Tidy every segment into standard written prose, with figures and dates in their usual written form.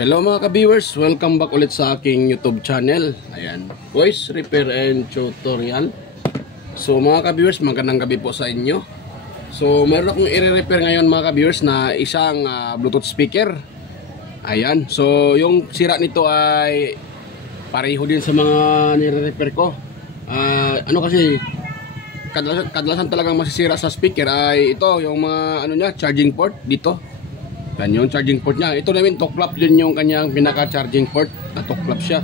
Hello mga ka-viewers, welcome back ulit sa aking YouTube channel. Ayan, voice repair and tutorial. So mga ka-viewers, magandang gabi po sa inyo. So meron akong i-repair ngayon mga ka-viewers na isang Bluetooth speaker. Ayan, so yung sira nito ay pareho din sa mga nire-repair ko. Kasi kadalasan talagang masisira sa speaker ay ito, yung mga charging port dito. Yan yung charging port niya. Ito namin toklap din yung kanyang pinaka charging port. Toklap siya.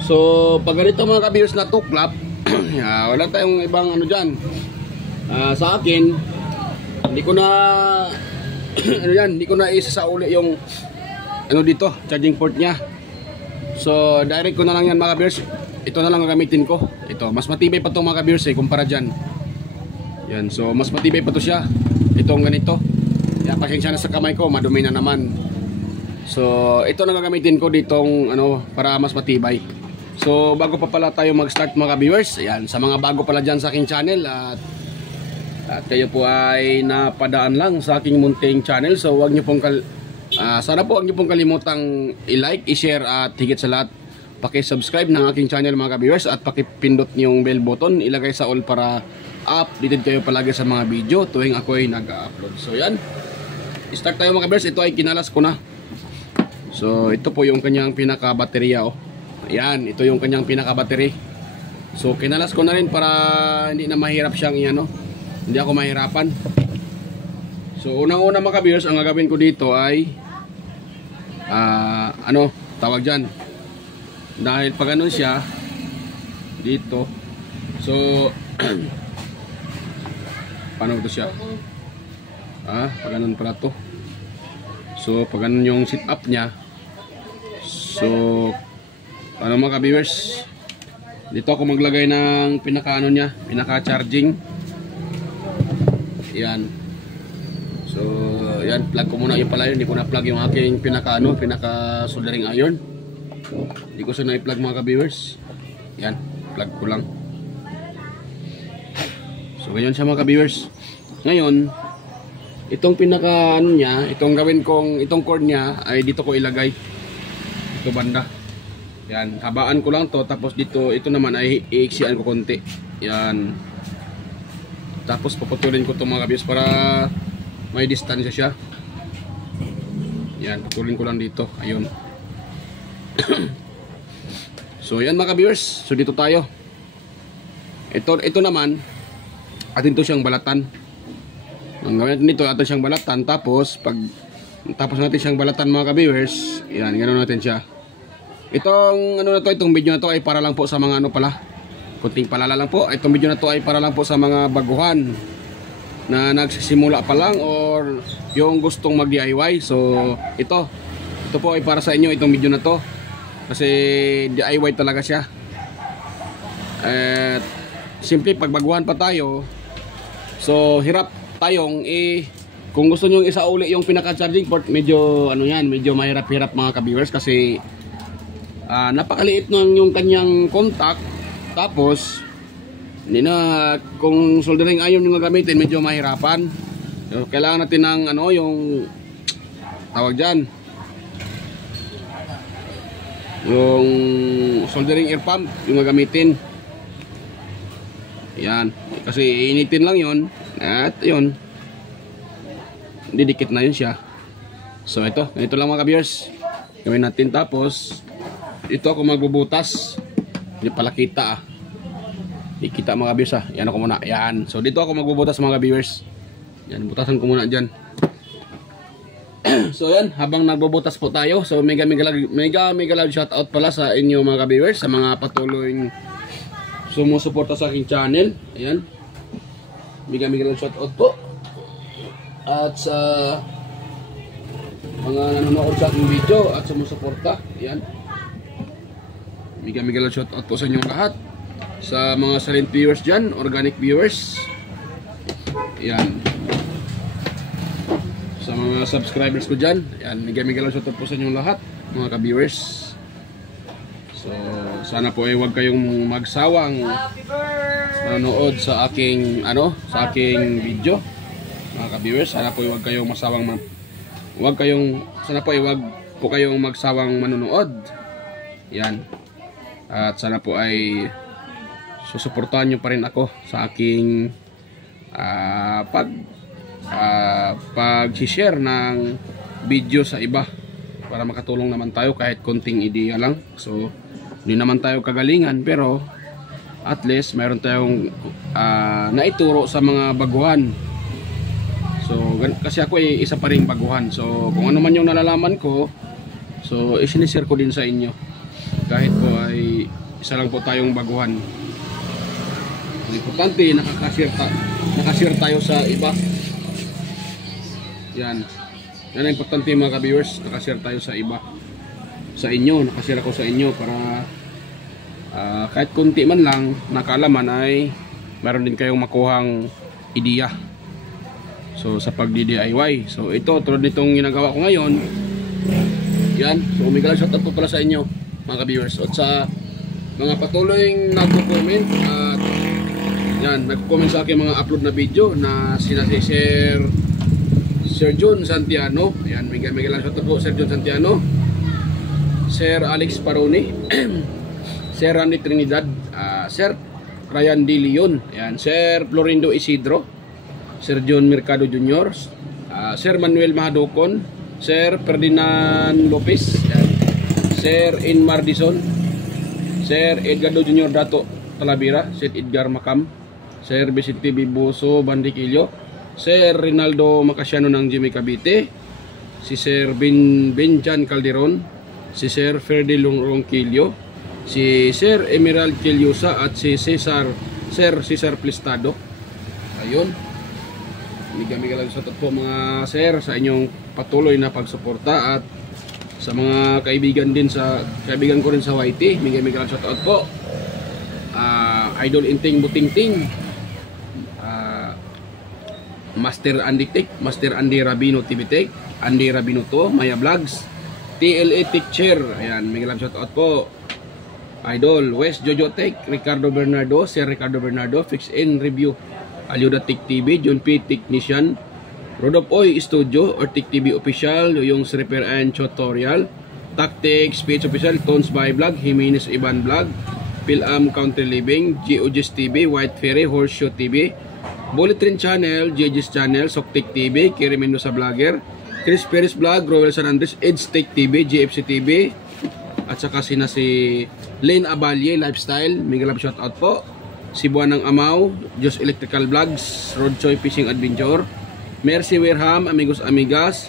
So pag ganito mga ka-viewers na toklap, wala tayong ibang dyan. Sa akin, hindi ko na hindi ko na isasauli yung dito, charging port niya. So direct ko na lang yan mga ka-viewers. Ito na lang gagamitin ko. Ito, mas matibay pa to mga ka-viewers kumpara dyan. Yan, so mas matibay pa to siya. Itong ganito. Pasensya na sa kamay ko, madumi na naman. So ito na gagamitin ko ditong para mas matibay. So bago pa pala tayo mag-start mga viewers, ayan, sa mga bago pala dyan sa aking channel at kayo po ay napadaan lang sa aking munting channel, so wag niyo pong sana po wag niyo pong kalimutang i-like, i-share at higit sa lahat paki-subscribe ng aking channel mga viewers at paki-pindot yung bell button, ilagay sa all para updated kayo palagi sa mga video tuwing ako ay nag-upload. So yan, start tayo mga viewers. Ito ay kinalas ko na. So ito po yung kanyang pinaka baterya. Ayan, ito yung kanyang pinaka battery. So kinalas ko na rin para hindi na mahirap siyang hindi ako mahirapan. So unang-una mga viewers, ang gagawin ko dito ay tawag dyan, dahil pag ganun siya dito, so paano ito siya? Pag ganun pala to. So pag ganun yung sit up nya, so mga viewers, dito ako maglagay ng pinaka nya, pinaka charging. Yan. So yan, plug ko muna yung pala yun. Hindi ko na plug yung aking pinaka soldering iron. Hindi ko siya na-plug mga viewers. Yan, plug ko lang. So ganyan siya mga viewers. Ngayon, itong pinaka niya, itong gawin kong, itong cord niya ay dito ko ilagay. Ito banda. Yan, habaan ko lang to, tapos dito, ito naman ay iiksian ko konti. Yan. Tapos paputulin ko to mga viewers para may distansya siya. Yan, putulin ko lang dito. Ayun. So yan mga viewers, so dito tayo. Ito naman, atin to siyang balatan. Ang gawin natin dito, atin siyang balatan. Tapos natin siyang balatan mga viewers, yan, ganoon natin siya. Itong itong video na to ay para lang po sa mga kunting palala lang po. Itong video na to ay para lang po sa mga baguhan na nagsisimula pa lang or yung gustong mag DIY. So ito po ay para sa inyo, itong video na to, kasi DIY talaga siya. Simple, pag baguhan pa tayo, so hirap tayong kung gusto nyo isauli yung pinaka charging port, medyo medyo mahirap-hirap mga ka-viewers, kasi napakaliit ng yung kanyang contact. Tapos hindi na, kung soldering iron yung gagamitin, medyo mahirapan. So, kailangan natin ng yung tawag dyan, yung soldering air pump yung gagamitin. Yan, kasi initin lang yon at yun, didikit na yun siya. So ito lang mga viewers gawin natin. Tapos ito ako magbubutas, hindi pala kita hindi kita mga viewers yan ako muna. Yan, so dito ako magbubutas mga viewers. Yan, butasan ko muna dyan. So yan, habang nagbubutas po tayo, so mega loud shout out pala sa inyo mga viewers, sa mga patuloy sumusuporta sa aking channel. Ayan, mega loud shout out po. At sa mga nanonood sa aking video at sumusuporta, ayan, mega loud shout out po sa inyong lahat. Sa mga silent viewers dyan, organic viewers, ayan, sa mga subscribers ko dyan, yan, mega lang shoutout po sa inyong lahat mga ka-viewers. So sana po ay huwag kayong magsawang nanonood sa aking video mga ka-viewers. Sana po ay huwag kayong masawang sana po ay huwag po kayong magsawang manonood. Yan. At sana po ay susuportahan nyo pa rin ako sa aking pag-share ng video sa iba para makatulong naman tayo kahit konting ideya lang. So hindi naman tayo kagalingan, pero at least mayroon tayong naituro sa mga baguhan. So kasi ako ay isa pa ring baguhan, so kung ano man yung nalalaman ko, so isinishare ko din sa inyo kahit po ay isa lang po tayong baguhan. Importante nakashare tayo sa iba. Yan ang importante mga ka-viewers, nakashare tayo sa iba, sa inyo, nakashare ako sa inyo para kahit kunti man lang nakaalaman ay meron din kayong makuhang ideya so sa pagdi-DIY. So ito, tulad nitong ginagawa ko ngayon, yan. So umigalang shoutout po pala sa inyo mga ka-viewers at sa mga patuloy nagko-comment at yan, nagko-comment sa akin mga upload na video na sina si Sir John Santiano. Yan, umigalang shoutout po Sir John Santiano, Sir Alex Paroni, Sir Randy Trinidad, Sir Ryan De Leon, yan, Sir Florindo Isidro, Sir John Mercado Jr., Sir Manuel Mahadocon, Sir Ferdinand Lopez, yan, Sir Inmar Dison, Sir Edgardo Jr. Dato Talavera, Sir Edgar Macam, Sir Vicente Biboso Bandiquillo, Sir Rinaldo Macasiano ng Jimmy Cavite, si Sir Benjan Calderon, si Sir Ferdi Ronquillo, si Sir Emerald Quillosa at si Sir Cesar Plistado. Ayun. Miga-miga lang sa po mga sir sa inyong patuloy na pagsuporta at sa mga kaibigan ko rin sa YT. Miga-miga lang shoutout po. Idol Inting Butingting, Master Andy Tech, Master Andy Rabino TV Tech, Andy Rabino to, Maya Vlogs, TLA Teacher. Ayan, miga lang shoutout po. Idol West Jojo Tech, Ricardo Bernardo, Sir Ricardo Bernardo, Fix and Review, Aliuda Tech TV, John P. Technician, Rodolph Oy Studio or Tech TV Official, yung Repair and Tutorial, Tactics PH Official, Tones by Vlog, Jimenez Iban Vlog, Pilam Country Living, GOG's TV, White Ferry, Horseshoe TV, Bullet Train Channel, JG's Channel, Soktek TV, Kiri Mendoza Vlogger, Chris Perez Vlog, Royal San Andres, Edge Tech TV, GFC TV, at saka si Lane Abalye Lifestyle, mega love shoutout po. Sibuan ng Amaw, Just Electrical Vlogs, Road Choy Fishing Adventure, Mercy Wareham, Amigos Amigas,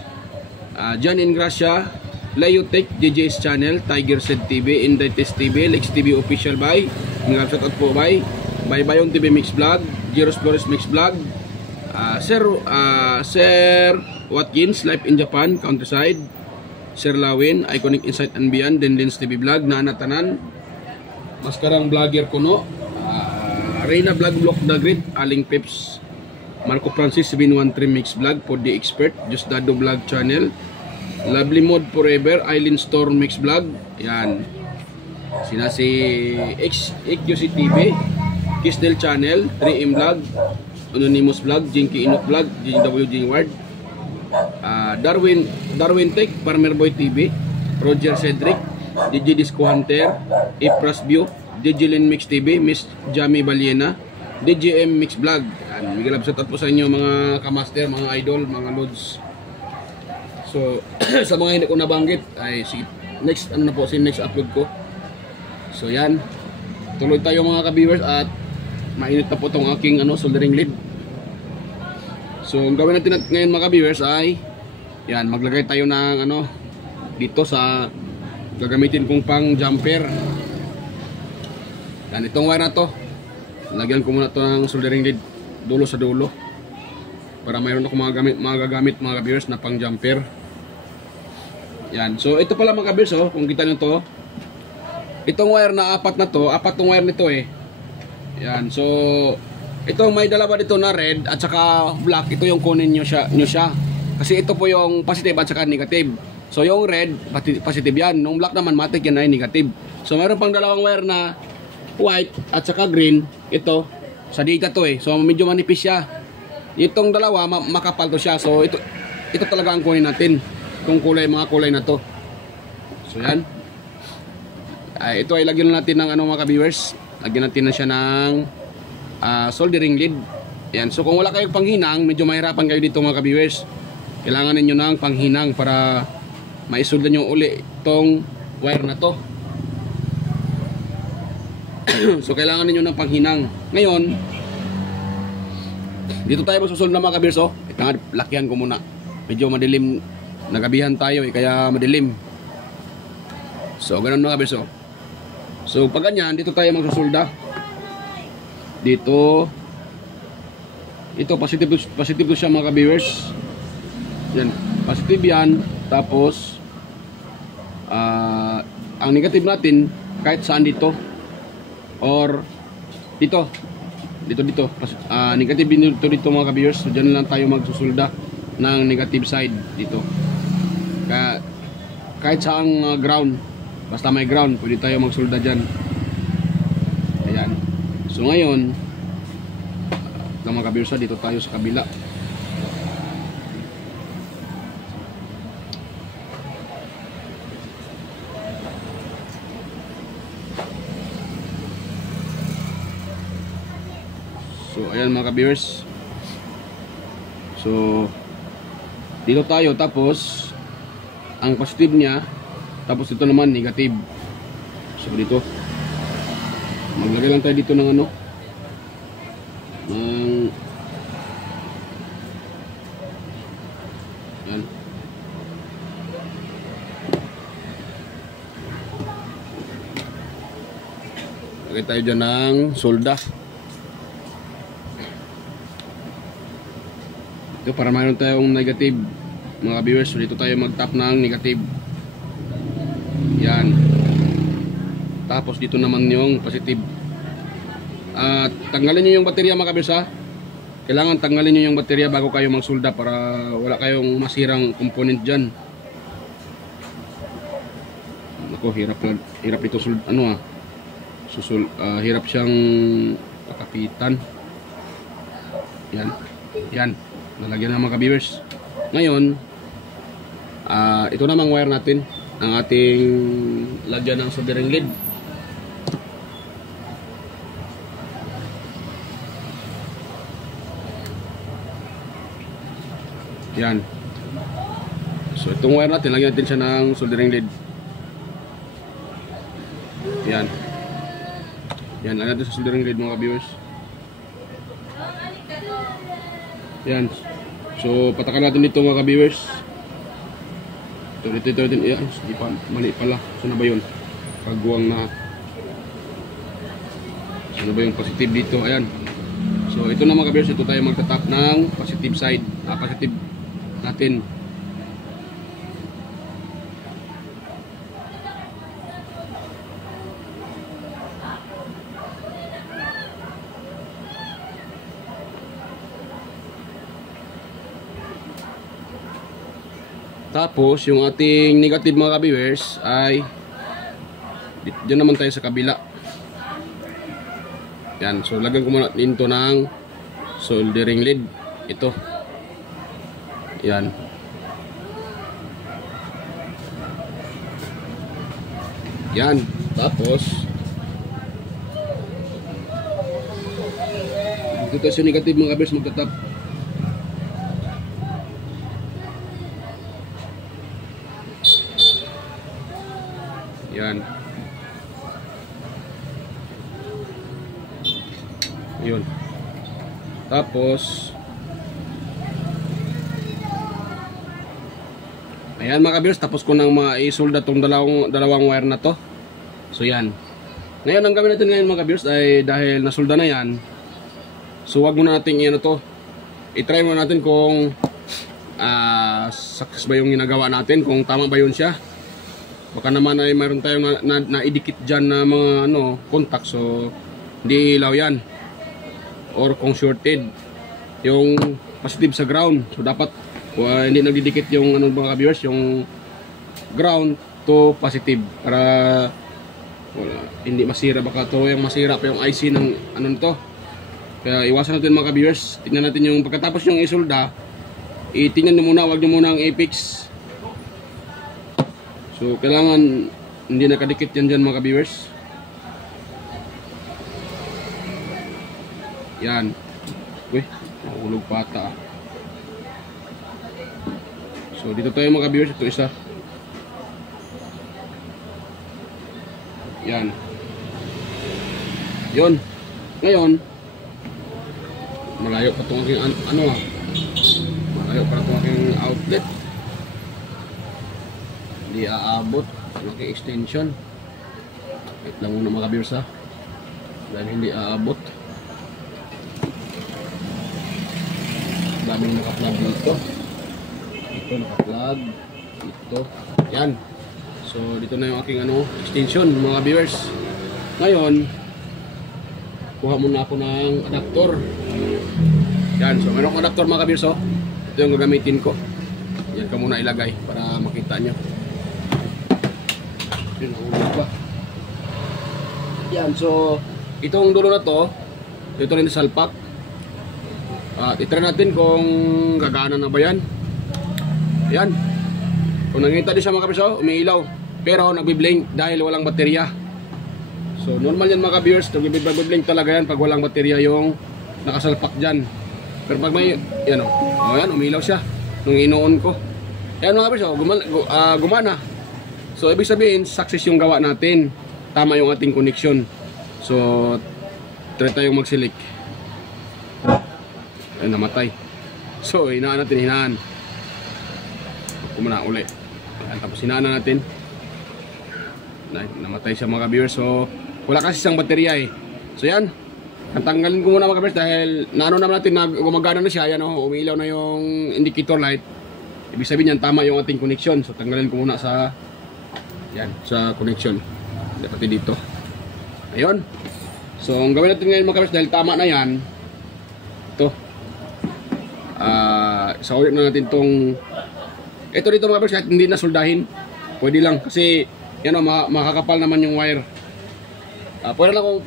John Ingracia, Layotech, JJ's Channel, Tiger Said TV, Indrites TV, Lex TV Official by, mega love shoutout po by Bayong TV Mix Vlog, Jeros Flores Mix Vlog, Sir Watkins, Life in Japan, Countryside, Sir Lawin, Iconic Insight and Beyond, Dendens TV Vlog, Nanatanan, Maskarang Vlogger Kuno, Reyna Vlog Block the Grid, Aling Pips, Marco Francis 713 Mix Vlog, Pod the Expert, Just Dado Vlog Channel, Lovely Mode Forever, Island Storm Mix Vlog, yan. Sina si XQC TV, Kisdel Channel, 3M Vlog, Anonymous Vlog, Jinky Inok Vlog, JWG Ward, Darwin Tech, Farmer Boy TV, Roger Cedric, DJ Disco Hunter, Ifras View, DJ Lin Mix TV, Miss Jamie Baliena, DJM Mix Vlog. Miguel shoutout po sa inyo mga kamaster, mga idol, mga lods. So sa mga hindi ko nabanggit ay next next upload ko. So yan, tuloy tayo mga ka-viewers at mainit na po tong aking soldering lead. So ang gawin natin ngayon mga ka-viewers ay yan, maglagay tayo ng dito sa gagamitin kong pang jumper. Yan, itong wire na to, lagyan ko muna to ng soldering lead dulo sa dulo para mayroon ako magagamit mga ka-viewers na pang jumper. Yan, so ito pala mga ka-viewers, kung kita nyo to, itong wire na apat tong wire nito yan, so itong may dalawa dito na red at saka black, ito yung kunin nyo siya kasi ito po yung positive at saka negative. So yung red positive yan, yung black naman matik yan ay negative. So mayroon pang dalawang wire na white at saka green, ito sa data to so medyo manipis siya. Itong dalawa makapal to siya, so ito talaga ang kunin natin, itong mga kulay na to. So yan. Ito ay lagyan natin ng ano mga ka-viewers. Lagyan natin na siya ng soldering lead. Yan. So kung wala kayong panghinang, medyo mahirapan kayo dito mga ka-viewers. Kailangan ninyo ng panghinang para maisolda nyo uli itong wire na to. So kailangan ninyo ng panghinang. Ngayon, dito tayo magsusolda mga ka-viewers. Oh, lakihan ko muna. Medyo madilim. Nagabihan tayo kaya madilim. So ganun mga ka-viewers. Oh. So pag ganyan, dito tayo magsusolda. Dito. Ito positive siya mga ka-viewers. Yan, positive yan. Tapos ang negative natin kahit saan dito or dito. Negative dito mga ka-viewers. So dyan lang tayo magsusulda ng negative side dito. Kahit saang ground, basta may ground, pwede tayo magsulda dyan. Ayan. So ngayon, mga ka-viewers, dito tayo sa kabila. So ayan mga ka-viewers. So dito tayo, tapos ang positive niya, tapos ito naman negative. So dito maglagay lang tayo dito ng ano, yan. Lagay tayo dyan ng solda. Ito para mayroon tayong negative mga viewers. So dito tayo mag-tap ng negative. Yan. Tapos dito naman yung positive. At tanggalin nyo yung baterya mga viewers ha. Kailangan tanggalin nyo yung baterya bago kayo magsulda para wala kayong masirang component dyan. Ako, hirap ito ano ha. Hirap siyang pakapitan. Yan. Yan. Nalagyan na mga ka-viewers. Ngayon, ito namang wire natin, ang ating lagyan ng soldering lead. Yan. So itong wire natin, lagyan natin siya ng soldering lead. Yan. Yan, lagyan natin sa soldering lead mga ka-viewers. Yan. So patakan natin dito mga ka-viewers. Ito. Yan. Mali pala. Saan na ba yun? Pagguwang na. Saan na ba yung positive dito? Ayan. So ito na mga ka-viewers. Ito tayo magtatap ng positive side. Positive natin. Tapos yung ating negative mga ka-viewers ay dyan naman tayo sa kabila. Yan, so lagyan ko muna dito ng soldering lead. Ito. Yan. Yan. Tapos dito tayo sa negative mga ka-viewers magtatap. Yan. Yun. Tapos ayan mga ka-viewers, tapos ko nang maisolda tong dalawang wire na to. So yan. Ngayon ang gawin natin ngayon mga ka-viewers ay dahil nasolda na yan. So wag muna natin i-ano to. I-try muna natin kung success ba yung ginagawa natin, kung tama ba yun siya. Baka naman ay mayroon tayong na-idikit dyan na mga contact, so hindi ilaw yan. Or kung shorted yung positive sa ground, so dapat hindi nagdidikit yung mga viewers, yung ground to positive para hindi masira. Baka to yung masira pa yung IC ng nito. Kaya iwasan natin mga viewers. Tingnan natin yung pagkatapos yung isolda, itingnan nyo muna, wag nyo muna ang i-fix. So kailangan hindi nakadikit yan dyan mga ka-viewers. Yan. Uy, nahulog pata. So dito tayo mga ka-viewers, ito isa. Yan. Yun. Ngayon, malayo pa itong aking malayo pa itong aking outlet. Hindi aabot ang aking extension. Wait lang muna mga ka-viewers ha, dahil hindi aabot. Daming naka-plug dito. Ito naka-plug dito. Yan. So dito na yung aking extension mga viewers. Ngayon, kuha muna ako ng adapter. Yan, so meron akong adapter mga viewers. Ito yung gagamitin ko. Yan ka muna ilagay para makita nyo. Yan, nahulog pa. Yan, so itong dulo na to, ito rin sa salpak. At itry natin kung gagana na ba yan. Yan. Kung nakita din sa mga viewers, umiilaw. Pero nagbi-blink dahil walang baterya. So normal yan mga viewers, nagbi-blink talaga yan pag walang baterya yung nakasalpak dyan. Pero pag may, yan yan, umilaw siya nung inoon ko. Yan mga viewers, gumana. So ibig sabihin, success yung gawa natin. Tama yung ating connection. So try tayong magsilik. Ay, namatay. So hinaan natin, hinaan. Kumuna uli. Tapos hinaan na natin. Namatay siya mga viewers. So wala kasi isang baterya eh. So yan, tanggalin ko muna mga viewers dahil naano naman natin na gumagana na siya. Yan umiilaw na yung indicator light. Ibig sabihin yan, tama yung ating connection. So tanggalin ko muna sa yan, sa connection. Pati dito. Ayun. So ang gawin natin ngayon mga viewers dahil tama na yan, ito, sa ulit na natin tong ito dito mga viewers, kahit hindi na soldahin pwede lang kasi yan makakapal naman yung wire. Pwede lang kung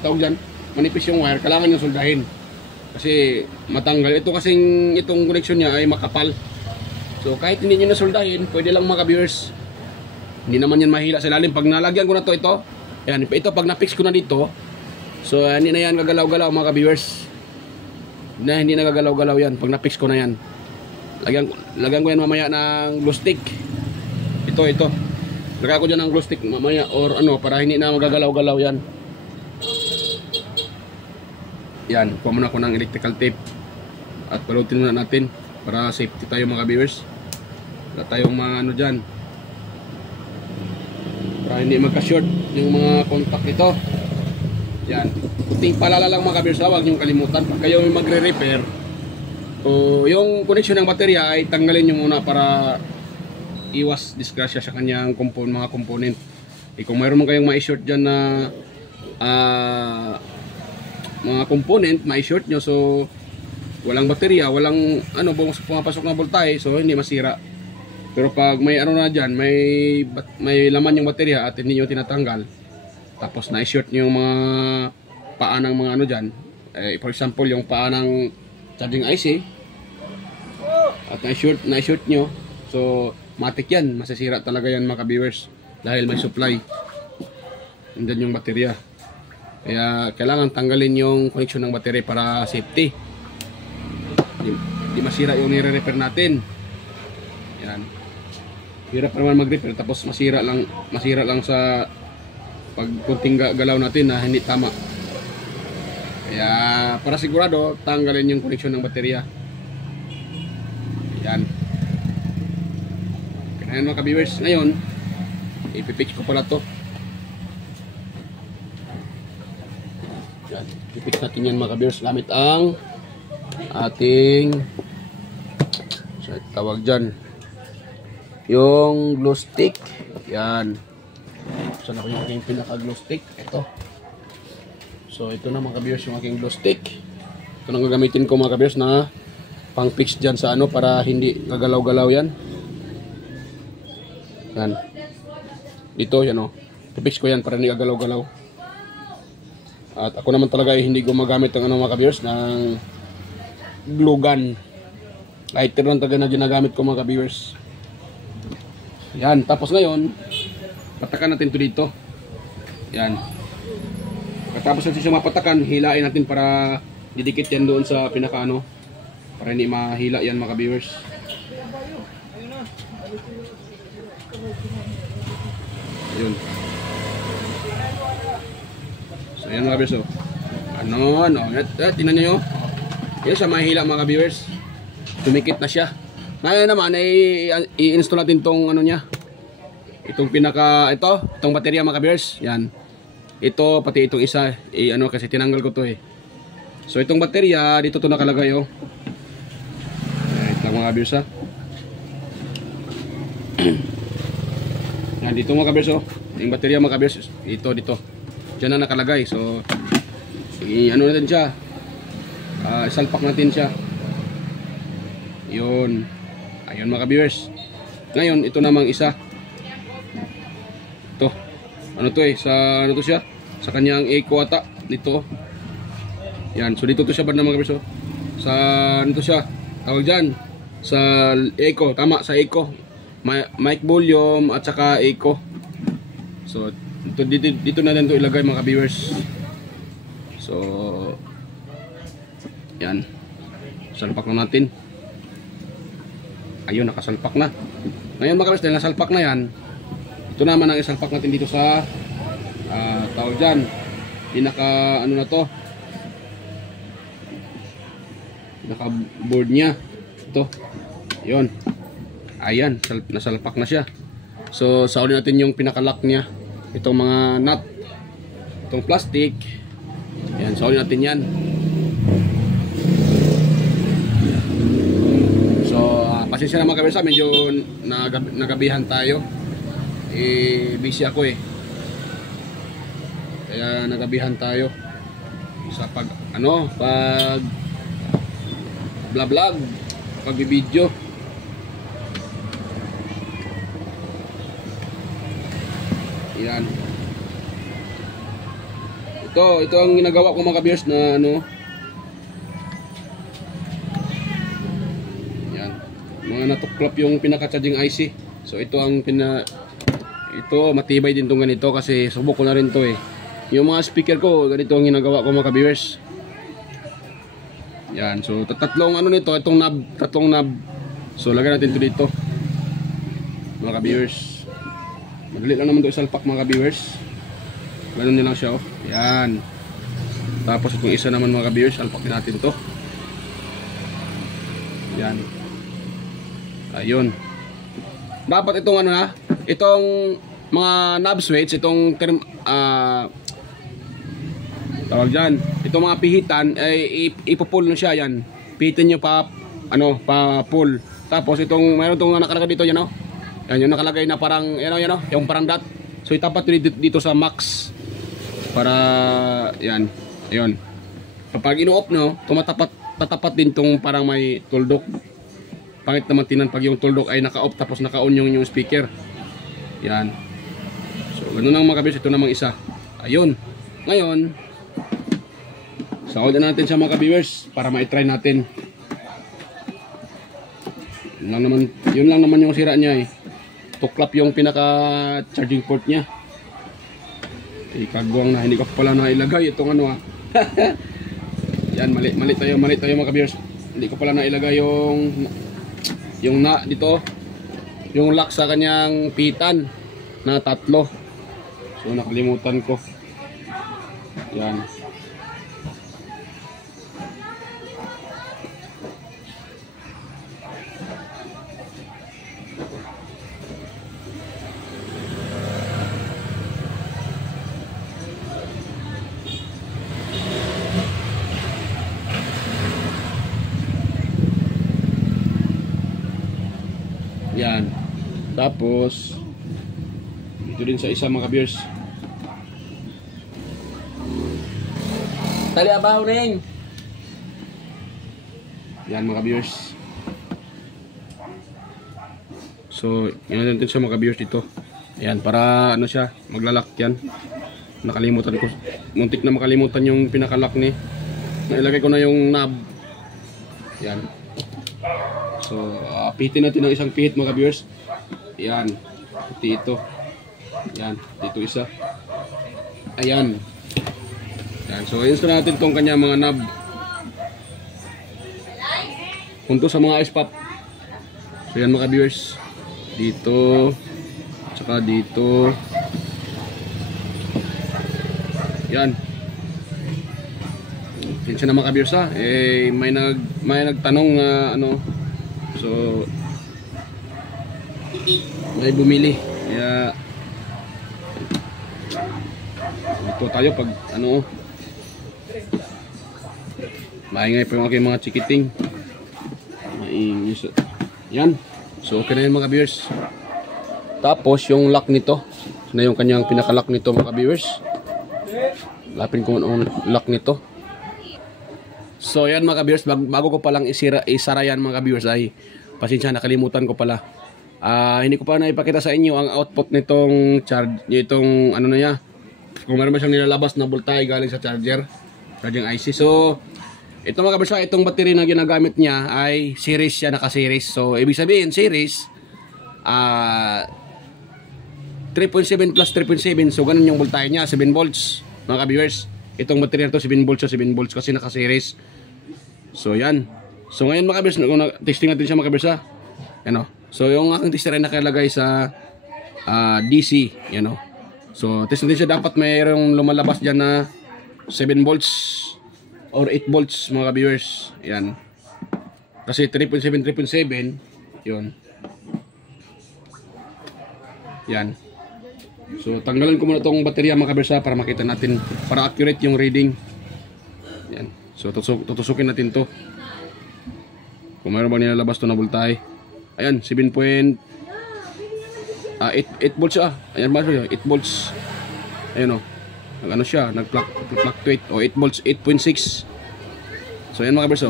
tawag dyan, manipis yung wire, kailangan yung soldahin kasi matanggal. Ito kasing itong connection niya ay makapal. So kahit hindi nyo na soldahin, pwede lang mga viewers. Hindi naman yan mahila sa ilalim. Pag nalagyan ko na ito, yan, ito pag na-fix ko na dito, so hindi na yan gagalaw-galaw mga viewers. Hindi na gagalaw-galaw yan pag na-fix ko na yan. Lagyan ko yan mamaya ng glue stick. Ito. Lagyan ko dyan ng glue stick mamaya or para hindi na magagalaw-galaw yan. Yan, kuha muna ako ng electrical tape. At palutin muna natin para safety tayo mga viewers. Wala tayong mga dyan. Para hindi magka-short yung mga contact nito. Yan. Kunting palala lang mga viewers, huwag niyong kalimutan. Pag kayo magre-repair, so yung connection ng baterya ay tanggalin nyo muna para iwas disgrasya sa kanyang mga component. Kung mayroon man kayong ma-short dyan na mga component, ma-short nyo, so walang baterya, walang pumapasok na voltahe, so hindi masira. Pero pag may na dyan, may laman yung baterya at hindi nyo tinatanggal, tapos na-short nyo yung mga paa ng mga dyan, for example yung paa ng charging IC, at na-short nyo, so matik yan, masisira talaga yan mga viewers dahil may supply andyan yung baterya. Kaya kailangan tanggalin yung connection ng baterya para safety, di masira yung nire-repair natin. Yan, hirap naman mag-repair tapos masira lang sa pag kunting galaw natin na hindi tama. Kaya para sigurado, tanggalin yung connection ng baterya. Yan. Kaya mga ka-viewers, ngayon ipipix ko pala to. Yan, ipipix natin yan mga ka-viewers gamit ang ating tawag dyan yung glue stick. Yan. Saan ako yung aking pinaka glue stick? Ito. So ito na mga ka-viewers yung aking glue stick. Ito na gagamitin ko mga ka-viewers na pang fix dyan sa para hindi gagalaw-galaw yan. Yan. Dito yan pipix ko yan para hindi gagalaw-galaw. At ako naman talaga hindi gumagamit ng mga ka-viewers ng glue gun. Lighter lang talaga na ginagamit ko mga ka-viewers. Yan, tapos ngayon, patakan natin to dito. Yan. Pagkatapos natin siya mapatakan, hilain natin para didikit yan doon sa pinaka ano, para hindi mahila yan mga viewers. Yun. So yan mga viewers, oh. Ano, tingnan nyo. Yan siya mahila mga viewers. Tumikit na siya. Ngayon naman, i-install natin tong ano niya. Itong itong baterya mga viewers. Yan. Ito, pati itong isa. Ano, kasi tinanggal ko to eh. So itong baterya, dito to nakalagay oh. Ito lang mga viewers ha. Yan, dito mga viewers oh. Yung baterya mga viewers, dito. Diyan na nakalagay. So, ano natin siya. Salpak natin siya. Yun. Ayun mga viewers. Ngayon, ito namang isa. Ito. Ano to eh? Ano to siya? Sa kanyang eco ata. Dito. Yan. So, dito to siya banda mga viewers. Sa ano to siya? Tawag dyan. Sa eco. Tama, sa eco. Mic volume at saka eco. So, dito na din to ilagay mga viewers. So, yan. Salpak na natin. Ayun, nakasalpak na. Ngayon mga viewers, dahil nasalpak na yan, ito naman ang isalpak natin dito sa tawag dyan. Pinaka ano na to, pinaka board nya. Ito. Yun. Ayan, nasalpak na siya. So, saulin natin yung pinaka-lock nya. Itong mga nut. Itong plastic. Ayan, saulin natin yan. Pasensya na mga kabersa, medyo nagabihan tayo. Busy ako eh. Kaya nagabihan tayo sa pag vlog, pagbibideo. Yan. Ito ang ginagawa ko mga kabersas na ano. Mga natuklap yung pinaka-charging IC. So ito ang ito matibay din tong ganito kasi subok ko na rin to eh. Yung mga speaker ko ganito ang ginagawa ko mga viewers. Yan, so tatlong ano nito, tatlong knob. So lagyan natin to dito. Mga viewers. Madali lang naman to isalpak mga viewers. Ganun din lang siya oh. Yan. Tapos itong isa naman mga viewers, salpakin natin to. Yan. Ayun. Dapat itong ano ha, itong mga knob switch, itong tawag dyan, itong mga pihitan ay ipupull na siya yan. Pihitin nyo pa pull. Tapos itong mayroon itong nakalagay dito yan oh. Yan yung nakalagay na parang yan oh, yung parang dot. So itapat dito sa max para yan. Ayun. Kapag ino-off no, tatapat din tong parang may tuldok. Pangit naman tinan pag yung tuldok ay naka-off tapos naka-on yung speaker. Yan. So, ganun lang mga kabiwers. Ito namang isa. Ayun. Ngayon, sakodan natin siya mga kabiwers para ma-try natin. Yun lang naman yung sira niya eh. Tuklap yung pinaka-charging port niya. Kagwang na. Hindi ko pala nailagay itong ano ha. Yan. Mali tayo mga kabiwers. Hindi ko pala nailagay yung dito yung lock sa kanyang pitan na tatlo. So nakalimutan ko. Yan. Yan. Tapos ito din sa isa mga beers. Tali abaw neng. Yan mga beers. So, yan natin sa mga beers dito. Ayan, para ano siya, maglalak yan. Nakalimutan ko. Muntik na makalimutan yung pinakalock ni. Nailagay ko na yung knob. Yan. So, pihitin natin ng isang pihit mga viewers. Yan. Ito. Yan, dito isa. Ayan. Yan, so install natin tong kanya mga knob. Punto sa mga ice pop. So yan mga viewers. Dito. Tsaka dito. Yan. Pinsya na mga viewers ha. Eh, may nagtanong ano. So may bumili. Kaya dito tayo pag ano. Maingay pa yung aking mga chikiting. Yan. So okay na yun mga viewers. Tapos yung lock nito. Na yung kanyang pinaka-lock nito mga viewers. Lapin ko ang lock nito. So yan mga viewers, bago ko palang isara yan mga viewers ay pasensya, nakalimutan ko pala. Hindi ko pa naipakita sa inyo ang output nitong itong ano na niya. Kung meron ba siyang nilalabas na voltahe galing sa charging IC. So ito mga kabisa, itong battery na ginagamit niya ay series siya, naka-series. So, ibig sabihin, series, 3.7 plus 3.7. So, ganun yung voltahe niya, 7 volts. Mga ka-viewers, itong battery na to 7 volts, 7 volts kasi naka-series. So, yan. So, ngayon mga ka-viewers, kung testing natin siya mga kabisa, yan o. So, yung aking tester ay nakalagay sa DC, yan o. So, test natin siya, dapat mayroong lumalabas dyan na 7 volts. Or 8 volts mga viewers. Yan. Kasi 3.7 yun. Yan. So tanggalan ko muna itong baterya mga viewers para makita natin, para accurate yung reading. Yan. So tutusukin natin to. Kung mayroon bang nilalabas to na voltahe. Ayan, 7.8 volts ah. Ayan ba siya? 8 volts. Ayan o. Ano siya, nag-fluctuate. O 8 volts, 8.6. So yan mga kabers,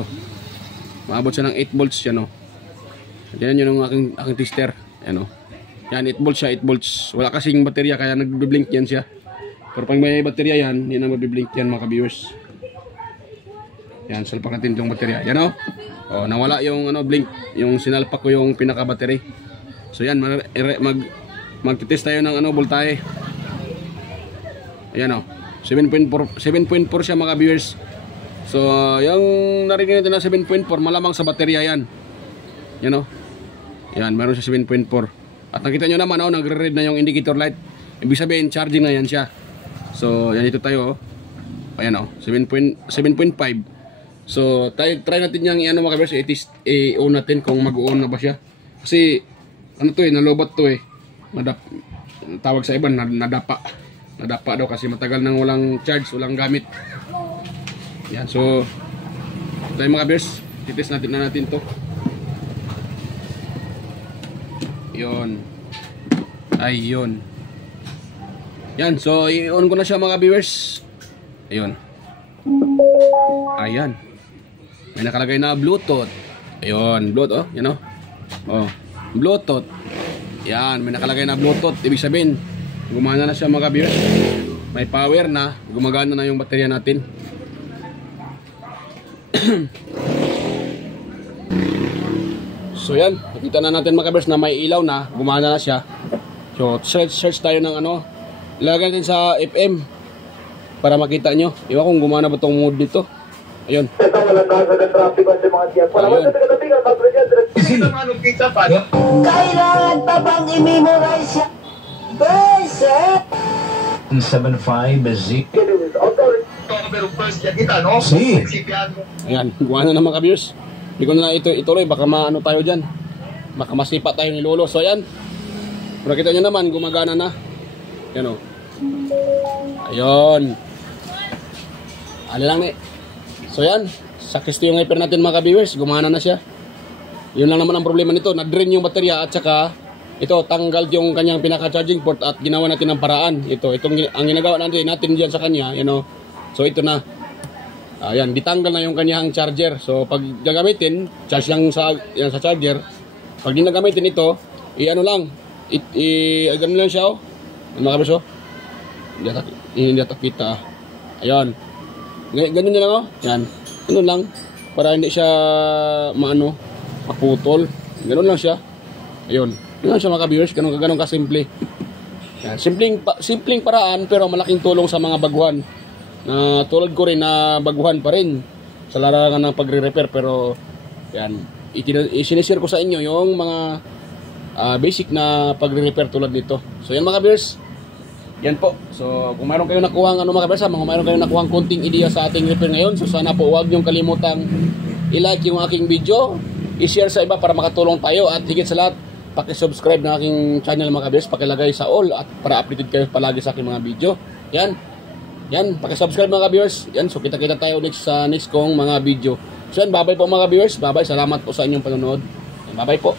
maabot siya ng 8 volts yan o. Yan yun ang aking tester. Yan o. Yan 8 volts siya, 8 volts. Wala kasing baterya kaya nagbe-blink yan siya. Pero pag may baterya yan, hindi na magbe-blink yan mga kabers. Yan, salpak natin yung baterya. Yan o. O, nawala yung blink. Yung sinalpak ko yung pinaka-battery. So yan, mag-test tayo ng voltahe. Ayan o, 7.4 siya mga viewers. So yung narinig natin na 7.4 malamang sa baterya yan. Yan o. Yan, meron siya 7.4. At nakita nyo naman o, nagre-read na yung indicator light. Ibig sabihin charging na yan siya. So yan, ito tayo o. Ayan o, 7.5. So try natin yung mga viewers, i-on natin kung mag-on na ba siya. Kasi ano to nalobat to tawag sa iba, nadapa daw kasi matagal nang walang charge, walang gamit. Yan, so tayo mga viewers, titest natin to. Yun. Ayun. Yan, so i-on ko na siya mga viewers. Ayun. Ayan. May nakalagay na Bluetooth. Ayun, Bluetooth, yan o. Oh, Bluetooth. Yan, may nakalagay na Bluetooth. Ibig sabihin, gumana na siya mga viewers. May power na, gumagana na yung baterya natin. So yan, nakita na natin mga viewers na may ilaw na, gumana na siya. So search tayo ng ilagay natin sa FM para makita nyo. Iwan kung gumana ba itong mode dito. Ayun. Kailangan pa bang i-memorize siya? 75 Z. Ayan, gumana na mga viewers. Hindi ko na ituloy, baka maano tayo dyan. Baka masipa tayo ni Lolo. So ayan, kung nakita nyo naman, gumagana na. Ayan o. Ayun. Ano lang So yan, sakis yung hyper natin mga viewers, gumana na siya. Yun lang naman ang problema nito, nag-drain yung baterya at saka ito, tanggal yung kanyang pinaka-charging port at ginawa natin ng paraan. Ang ginagawa natin diyan sa kanya, So ito na. Ayan, ditanggal na yung kanyang charger. So pag gagamitin, charge lang sa charger. Pag ginagamitin ito, gano'n lang siya oh. Mga viewers oh. Hindi natin kita. Ayan. Ganun na lang oh. Yan. Ganun lang. Para hindi siya maputol. Ganun lang siya. Ayun. Yun siya mga viewers, ganun kasimple. Yan, simpleng paraan pero malaking tulong sa mga baguhan. Na tulad ko rin na baguhan pa rin sa larangan ng pagre-repair, pero yan, isinisir ko sa inyo yung mga basic na pagre-repair tulad nito. So yan mga viewers, yan po. So kung mayroon kayong nakuhang mga viewers, kung mayroon kayong nakuhang konting ideya sa ating repair ngayon, so sana po huwag niyong kalimutang i-like yung aking video, i-share sa iba para makatulong tayo, at higit sa lahat, paki-subscribe ng aking channel mga viewers, pakilagay sa all at para updated kayo palagi sa aking mga video. Yan, paki-subscribe mga viewers. Yan, so kita-kita tayo ulit sa next kong mga video. So yan, bye-bye po mga viewers. Bye-bye. Salamat po sa inyong panonood. Bye-bye po.